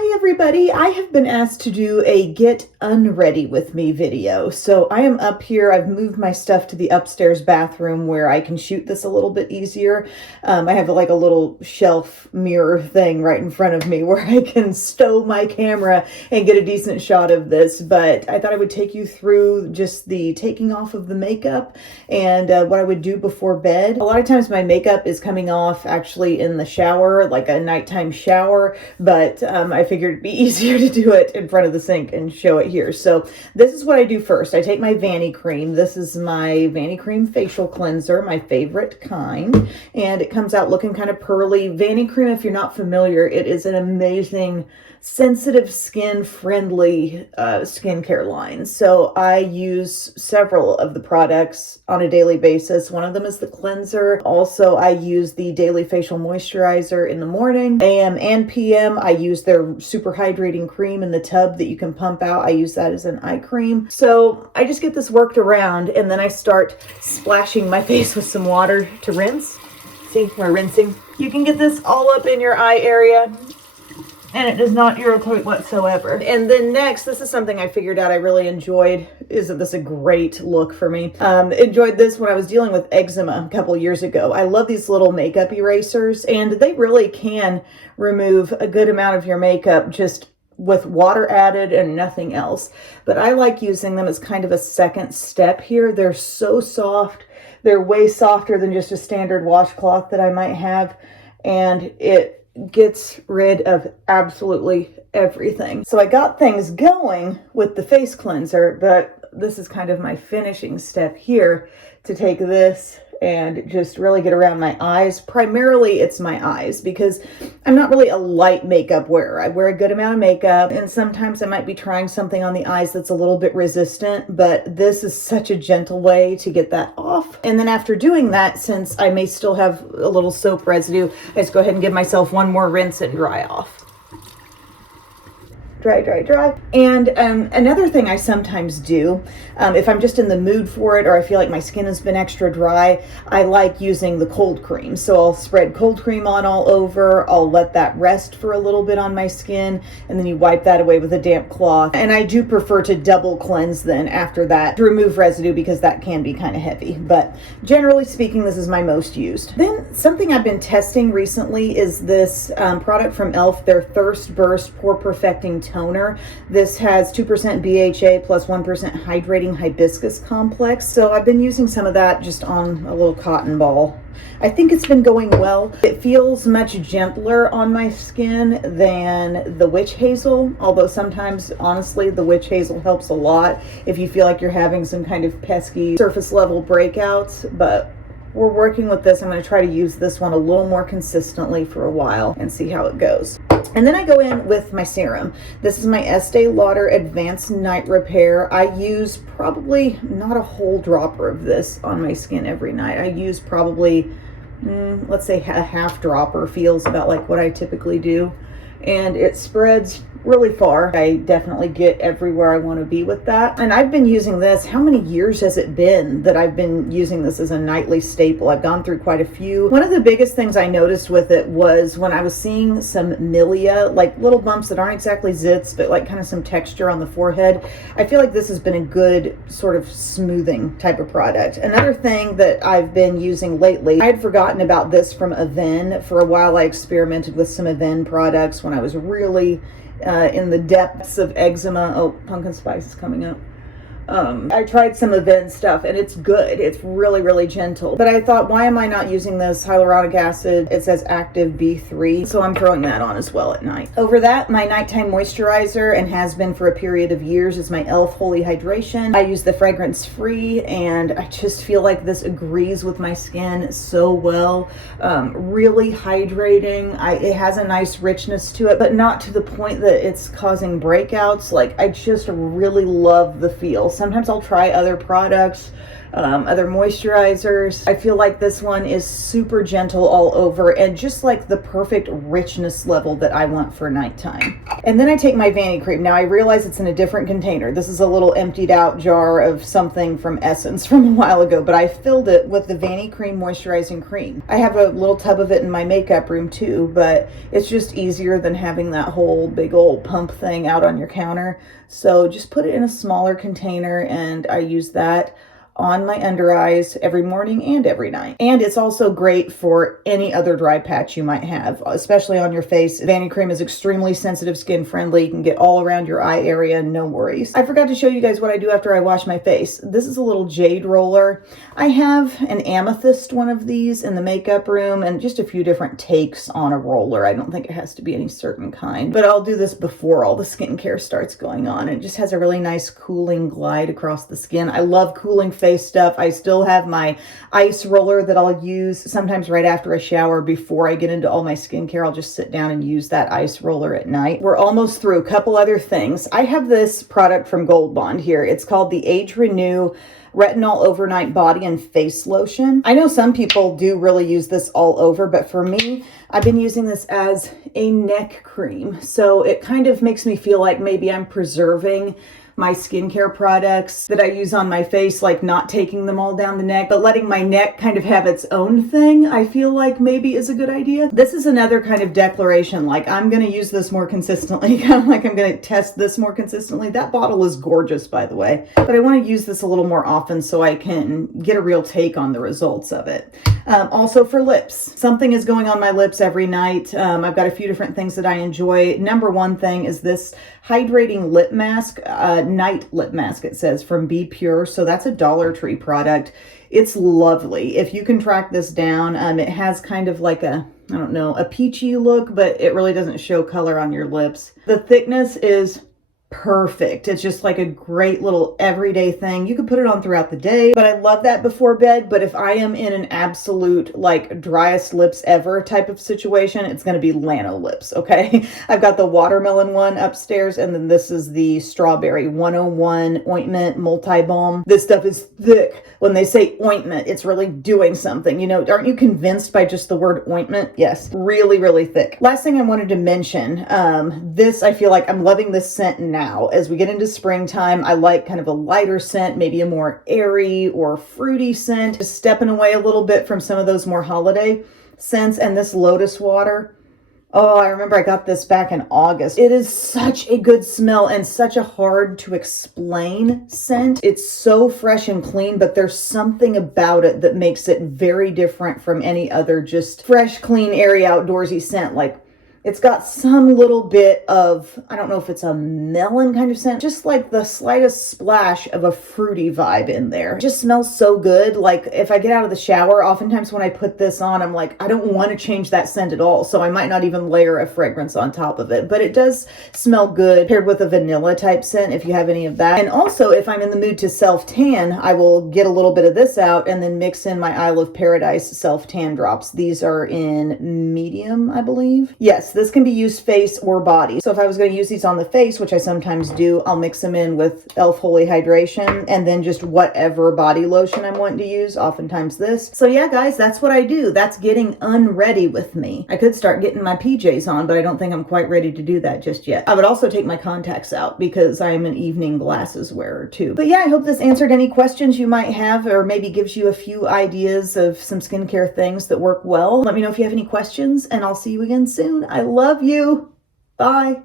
Hi everybody, I have been asked to do a get unready with me video. So I am up here, I've moved my stuff to the upstairs bathroom where I can shoot this a little bit easier. I have like a little shelf mirror thing right in front of me where I can stow my camera and get a decent shot of this. But I thought I would take you through just the taking off of the makeup and what I would do before bed. A lot of times my makeup is coming off actually in the shower, like a nighttime shower, but I figured it'd be easier to do it in front of the sink and show it here. So this is what I do first. I take my Vanny Cream. This is my Vanny Cream facial cleanser, my favorite kind, and it comes out looking kind of pearly. Vanny Cream, if you're not familiar, it is an amazing sensitive skin friendly skincare line. So I use several of the products on a daily basis. One of them is the cleanser. Also, I use the daily facial moisturizer in the morning. AM and PM, I use their super hydrating cream in the tub that you can pump out. I use that as an eye cream. So I just get this worked around and then I start splashing my face with some water to rinse. See, we're rinsing. You can get this all up in your eye area, and it does not irritate whatsoever. And then next, this is something I figured out I really enjoyed. Isn't this a great look for me? Enjoyed this when I was dealing with eczema a couple years ago. I love these little makeup erasers, and they really can remove a good amount of your makeup just with water added and nothing else. But I like using them as kind of a second step here. They're so soft. They're way softer than just a standard washcloth that I might have, and it gets rid of absolutely everything. So I got things going with the face cleanser, but this is kind of my finishing step here to take this and just really get around my eyes. Primarily it's my eyes because I'm not really a light makeup wearer. I wear a good amount of makeup and sometimes I might be trying something on the eyes that's a little bit resistant, but this is such a gentle way to get that off. And then after doing that, since I may still have a little soap residue, I just go ahead and give myself one more rinse and dry off. Dry, dry, dry. And another thing I sometimes do, if I'm just in the mood for it or I feel like my skin has been extra dry, I like using the cold cream. So I'll spread cold cream on all over. I'll let that rest for a little bit on my skin, and then you wipe that away with a damp cloth. And I do prefer to double cleanse then after that to remove residue because that can be kind of heavy. But generally speaking, this is my most used. Then something I've been testing recently is this product from e.l.f., their Thirst Burst Pore Perfecting Toner. This has 2% BHA plus 1% hydrating hibiscus complex. So I've been using some of that just on a little cotton ball. I think it's been going well. It feels much gentler on my skin than the witch hazel, although sometimes, honestly, the witch hazel helps a lot if you feel like you're having some kind of pesky surface level breakouts. But we're working with this. I'm going to try to use this one a little more consistently for a while and see how it goes. And then I go in with my serum. This is my Estee Lauder Advanced Night Repair. I use probably not a whole dropper of this on my skin every night. I use probably, let's say a half dropper. Feels about like what I typically do. And it spreads really far. I definitely get everywhere I want to be with that. And I've been using this. How many years has it been that I've been using this as a nightly staple? I've gone through quite a few. One of the biggest things I noticed with it was when I was seeing some milia, like little bumps that aren't exactly zits, but like kind of some texture on the forehead. I feel like this has been a good sort of smoothing type of product. Another thing that I've been using lately, I had forgotten about this from Aven. For a while I experimented with some Aven products when I was really in the depths of eczema. Oh, pumpkin spice is coming up. I tried some Aven stuff and it's good. It's really, really gentle. But I thought, why am I not using this hyaluronic acid? It says active B3. So I'm throwing that on as well at night. Over that, my nighttime moisturizer, and has been for a period of years, is my e.l.f. Holy Hydration. I use the fragrance free and I just feel like this agrees with my skin so well. Really hydrating. It has a nice richness to it, but not to the point that it's causing breakouts. Like, I just really love the feel. Sometimes I'll try other products other moisturizers. I feel like this one is super gentle all over and just like the perfect richness level that I want for nighttime. And then I take my Vanity Cream. Now I realize it's in a different container. This is a little emptied out jar of something from Essence from a while ago, but I filled it with the Vanity Cream Moisturizing Cream. I have a little tub of it in my makeup room too, but it's just easier than having that whole big old pump thing out on your counter. So just put it in a smaller container and I use that on my under eyes every morning and every night. And it's also great for any other dry patch you might have, especially on your face. Vanity Cream is extremely sensitive skin friendly. You can get all around your eye area, no worries. I forgot to show you guys what I do after I wash my face. This is a little jade roller. I have an amethyst one of these in the makeup room and just a few different takes on a roller. I don't think it has to be any certain kind, but I'll do this before all the skincare starts going on. It just has a really nice cooling glide across the skin. I love cooling face stuff. I still have my ice roller that I'll use sometimes right after a shower before I get into all my skincare. I'll just sit down and use that ice roller at night. We're almost through. A couple other things. I have this product from Gold Bond here. It's called the Age Renew Retinol Overnight Body and Face Lotion. I know some people do really use this all over, but for me, I've been using this as a neck cream. So it kind of makes me feel like maybe I'm preserving my skincare products that I use on my face, like not taking them all down the neck, but letting my neck kind of have its own thing, I feel like maybe is a good idea. This is another kind of declaration, like I'm going to use this more consistently, kind of like I'm going to test this more consistently. That bottle is gorgeous, by the way, but I want to use this a little more often so I can get a real take on the results of it. Also for lips, something is going on my lips every night. I've got a few different things that I enjoy. Number one thing is this hydrating lip mask, night lip mask, it says, from bPure. So that's a Dollar Tree product. It's lovely. If you can track this down, it has kind of like a, I don't know, a peachy look, but it really doesn't show color on your lips. The thickness is perfect. It's just like a great little everyday thing. You could put it on throughout the day, but I love that before bed. But if I am in an absolute like driest lips ever type of situation, it's going to be Lano lips. Okay. I've got the watermelon one upstairs, and then this is the strawberry 101 ointment multi-balm. This stuff is thick. When they say ointment, it's really doing something. You know, aren't you convinced by just the word ointment? Yes. Really, really thick. Last thing I wanted to mention, this, I feel like I'm loving this scent now. As we get into springtime, I like kind of a lighter scent, maybe a more airy or fruity scent, just stepping away a little bit from some of those more holiday scents. And this lotus water, oh, I remember I got this back in August. It is such a good smell and such a hard to explain scent. It's so fresh and clean, but there's something about it that makes it very different from any other just fresh, clean, airy, outdoorsy scent. Like, it's got some little bit of, I don't know if it's a melon kind of scent, just like the slightest splash of a fruity vibe in there. It just smells so good. Like if I get out of the shower, oftentimes when I put this on, I'm like, I don't want to change that scent at all. So I might not even layer a fragrance on top of it, but it does smell good paired with a vanilla type scent if you have any of that. And also if I'm in the mood to self-tan, I will get a little bit of this out and then mix in my Isle of Paradise self-tan drops. These are in medium, I believe. Yes. This can be used face or body. So if I was going to use these on the face, which I sometimes do, I'll mix them in with e.l.f. Holy Hydration and then just whatever body lotion I'm wanting to use, oftentimes this. So yeah, guys, that's what I do. That's getting unready with me. I could start getting my PJs on, but I don't think I'm quite ready to do that just yet. I would also take my contacts out because I am an evening glasses wearer too. But yeah, I hope this answered any questions you might have or maybe gives you a few ideas of some skincare things that work well. Let me know if you have any questions and I'll see you again soon. I love you. Bye.